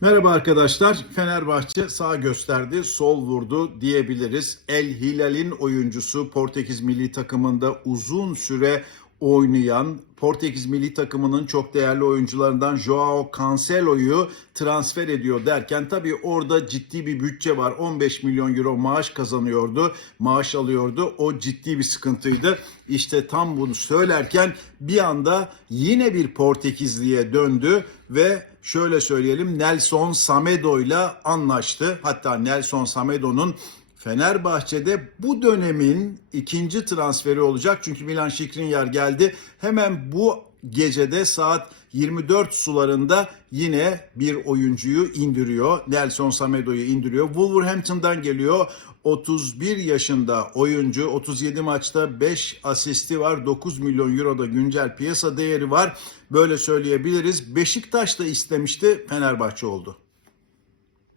Merhaba arkadaşlar. Fenerbahçe sağ gösterdi, sol vurdu diyebiliriz. El Hilal'in oyuncusu Portekiz milli takımında uzun süre oynayan Portekiz milli takımının çok değerli oyuncularından Joao Cancelo'yu transfer ediyor derken tabii orada ciddi bir bütçe var. 15 milyon euro maaş kazanıyordu, maaş alıyordu. O ciddi bir sıkıntıydı. İşte tam bunu söylerken bir anda yine bir Portekizliye döndü ve şöyle söyleyelim Nelson Samedo ile anlaştı. Hatta Nelson Samedo'nun Fenerbahçe'de bu dönemin ikinci transferi olacak. Çünkü Milan Skriniar geldi. Hemen bu gecede saat 24 sularında yine bir oyuncuyu indiriyor. Nelson Samedo'yu indiriyor. Wolverhampton'dan geliyor. 31 yaşında oyuncu 37 maçta 5 asisti var 9 milyon euro da güncel piyasa değeri var böyle söyleyebiliriz Beşiktaş da istemişti Fenerbahçe oldu.